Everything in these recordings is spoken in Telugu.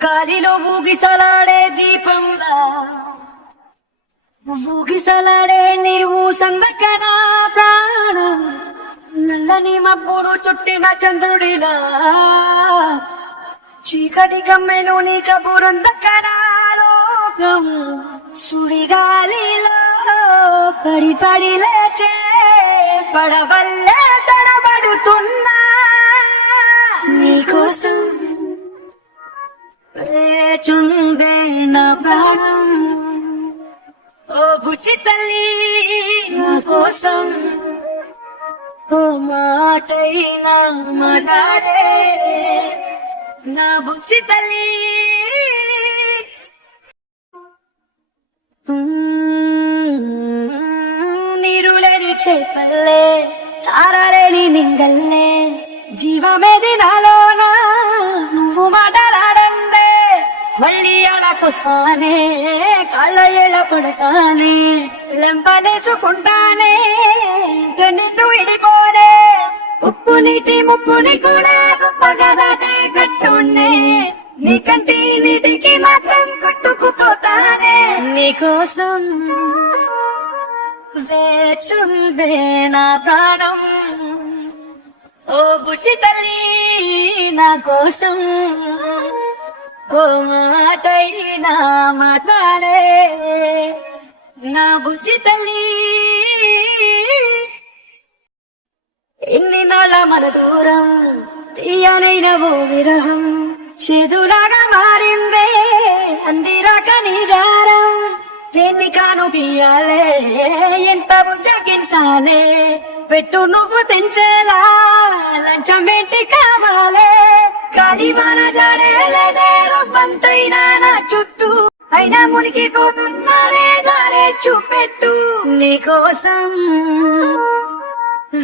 గాలిలో ఊగిసలాడే దీపంలా ఊగిసలాడే నీవు సందకనా ప్రాణం నల్లని మబ్బును చుట్టిన చంద్రుడిలా చీకటి గమ్మెను నీ కబురందకనా లోకం సుడిగాలిలో పడి పడి లేచే పడవల్లే తడబడుతున్నా నీకోసం చుందే నా ప్రాణం ఓ బుజ్జి తల్లి నా కోసం ఓ మాటైనా మాట్లాడే నా బుజ్జి తల్లి నీరులేని చేపల్లే తారలేని నింగల్లే జీవమేది నాలోనా నువ్వు మాటలాడందే మళ్ళీ అడకొస్తానే కాళ్ళ ఏళ్ళ పడతానే లెంపనేసుకుంటానే నిన్ను విడిపోనే ఉప్పు నీటి ముప్పుని కూడా గొప్పగా దాటే కట్టున్నే నీ కంటి నీటికి మాత్రం కొట్టుకుపోతానే నీకోసం వేచుందే నా ప్రాణం ఓ బుజ్జి తల్లి నా కోసం ఓ మాటైనా మాట్లాడే నా బుజ్జి తల్లి ఎన్ని నాళ్ళ మన దూరం తీయనైన ఓ విరహం చేదులాగా మారిందే అందిరాక నీగారం దేన్ని కాను పియాలే ఎంత బుజ్జగించాలే పెట్టు నువ్వు తెంచేలా లంచమేంటి కావాలే కాని మన జాడేలేదే రవ్వంతైనా నా చుట్టూ అయినా మునిగిపోతున్నారే దారే చూపెట్టు నీకోసం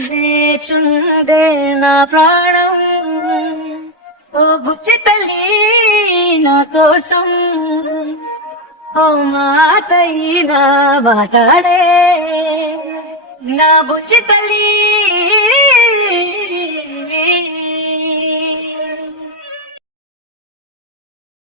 వేచుందే నా ప్రాణం ఓ బుజ్జి తల్లి నా కోసం ఓ మాటైనా మాట్లాడే నా బుజ్జి తల్లి